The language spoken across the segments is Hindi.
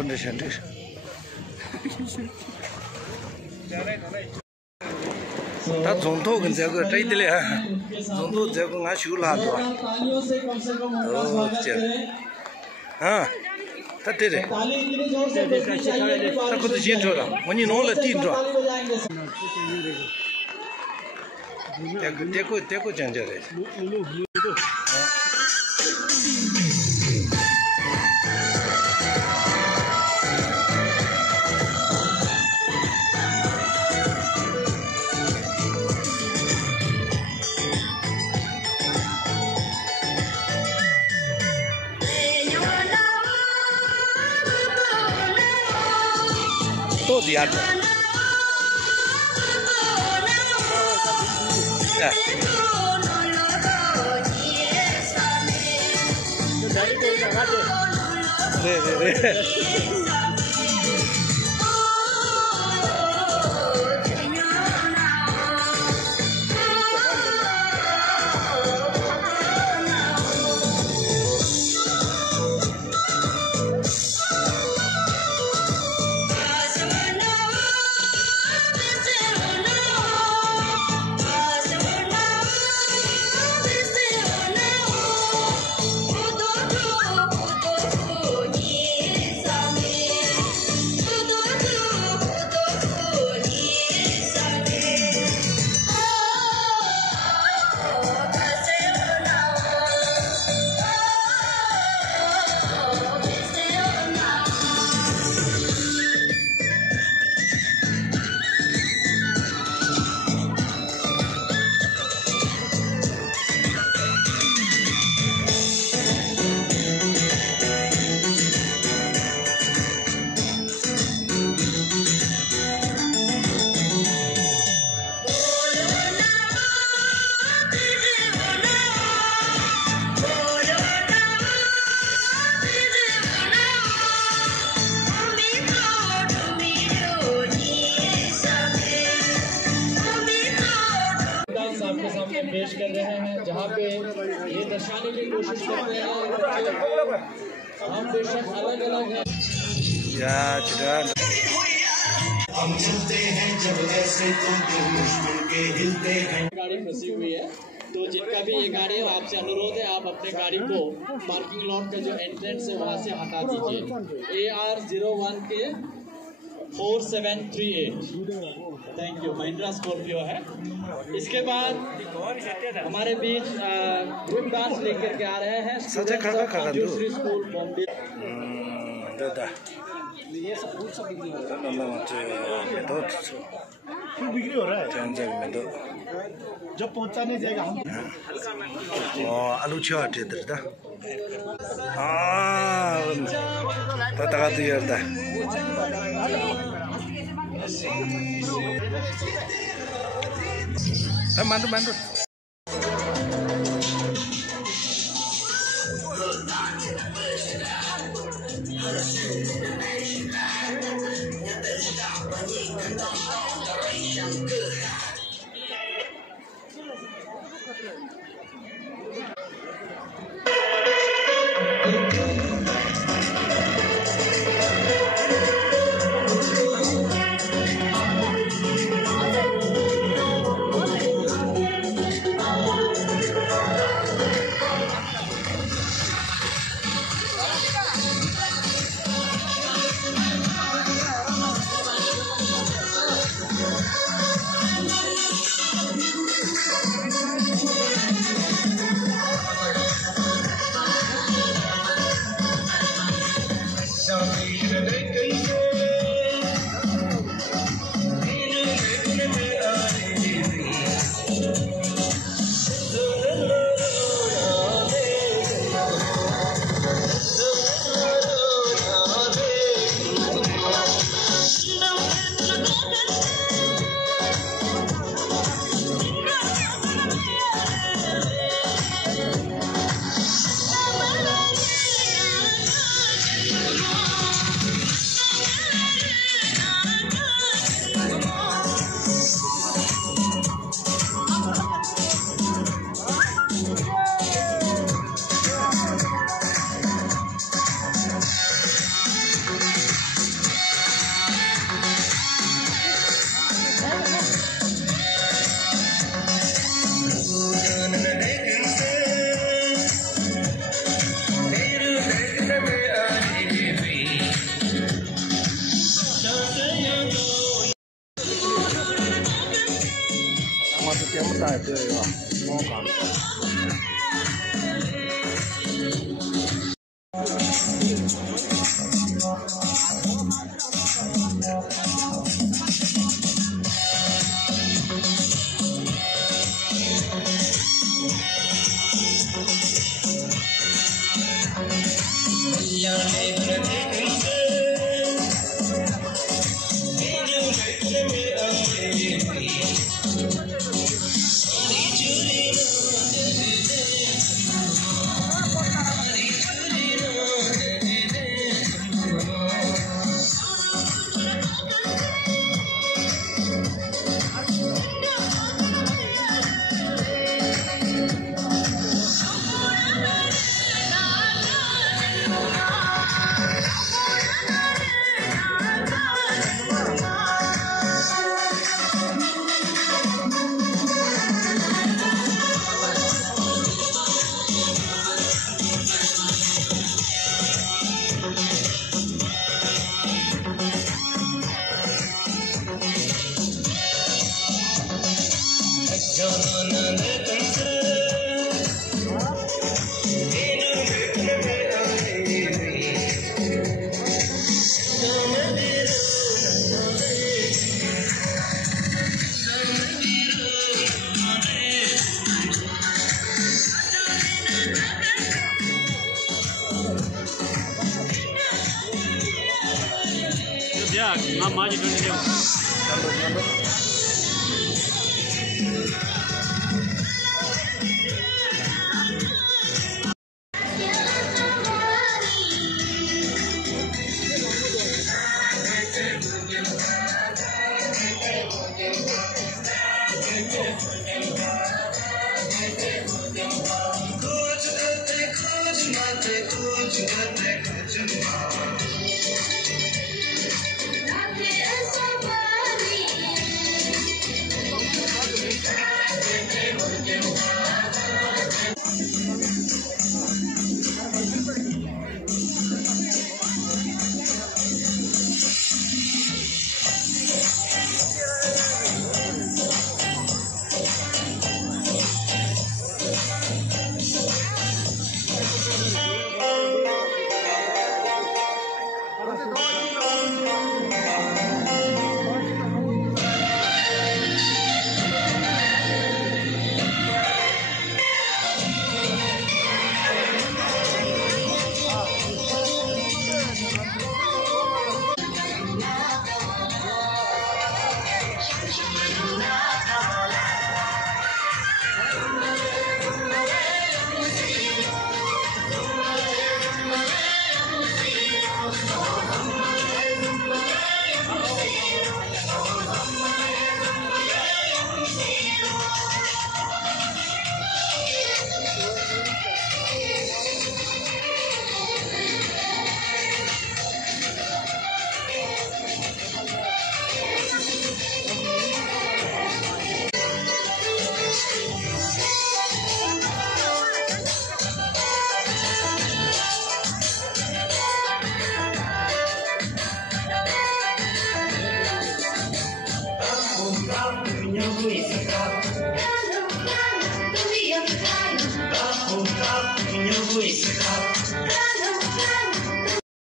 condition this. Ta zong to gen jago tai de le ha. Zong to jago nga shu la do. Oh, che. Ha. Ta de de. Ta ko de jin to da. Mo ni no le tin to. Teko jang ja de. To diar. पेश कर रहे हैं जहाँ पे ये दर्शाने की कोशिश करते हैं हम बेशक अलग अलग हैं। हम चलते हैं जब ऐसे तो दिल मुश्किल के हिलते हैं। गाड़ी फंसी हुई है तो जिनका भी ये गाड़ी है आपसे अनुरोध है आप अपने गाड़ी को पार्किंग लॉट का जो एंट्रेंस है वहाँ से हटा दीजिए। AR01 के 4738 थैंक यू महिंद्रा स्कॉर्पियो है। इसके बाद हमारे बीच ग्रुप डांस लेकर के आ रहे हैं दूसरी स्कूल बॉम्बे। ये सब बिक्री हो रहा है जब पहुंचा नहीं जाएगा हम आलू छः इधर था पता तो यार था mandu mandu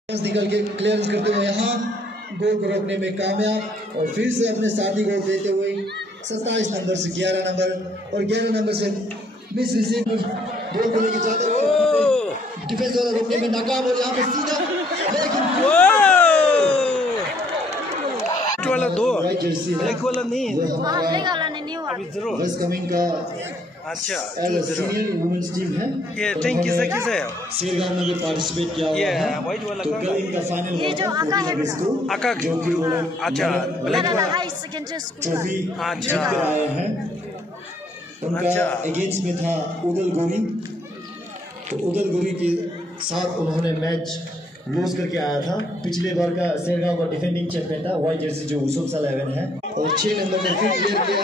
निकल के क्लियर करते हुए यहाँ गोल को रोकने में कामयाब और फिर से अपने साथी गोल देते हुए 27 नंबर से 11 नंबर और 11 नंबर से मिस रिसीव गोल को लेके जाते हुए डिफेंस वाला रोकने में नाकाम और यहाँ पे सीधा लेकिन वाला दो ब्लैक वाला नहीं बस कमिंग का अच्छा सीनियर वुमेन्स टीम है ये टीम किसे है सेलगांव में ये पार्टिसिपेट किया हुआ है व्हाइट वाला तो कल इनका फाइनल ये जो आका है आका जो कि वो लोग अच्छा ब्लैक वाला हाई सेकेंडरी स्कूल ट्रॉफी अच्छा। जीत कर आए हैं उनका अगेंस्ट में था उदल गोरी तो उदल गोरी के साथ उन्होंने मैच लूज करके आया था पिछले बार का सेलगांव का डिफेंडिंग चैंपियन था व्हाइट जर्सी जो उसुमसा 11 है और 6 नंबर में फिर क्लियर किया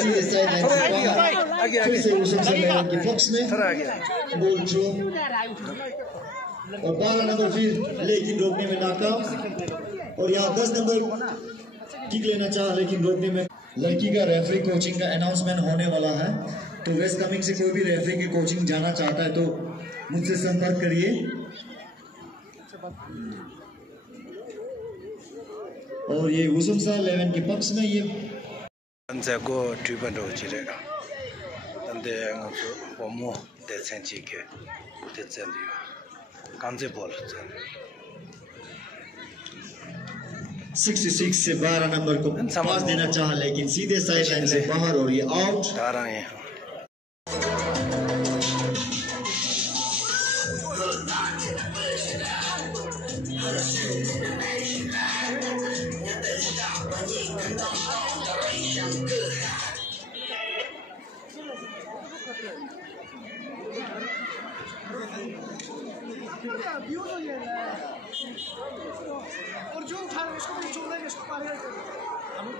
सीधे साइड लाइन से बाहर फिर से उसुमसा 11 के फ्लक्स में गोल थ्रो और 12 नंबर फिर लेकिन रोकने में नाकाम और यहाँ 10 नंबर किक लेना चाहा लेकिन रोकने में लड़की का रेफरी कोचिंग का अनाउंसमेंट होने वाला है तो वेस्ट कमिंग से कोई भी रेफरी की कोचिंग जाना चाहता है तो मुझसे संपर्क करिए और ये उसुमसा 11 के पक्ष में ये को ट्रीटमेंट हो जिरेगा तंदे अंगसु होमो देसेंची के देसेंजी कांसे बोल 66 से 12 नंबर को पास देना चाहा लेकिन सीधे साइड लाइन से बाहर और ये आउट आ रहे हैं और जो उठा उसको भी छोड़ना है इसको मारेगा हम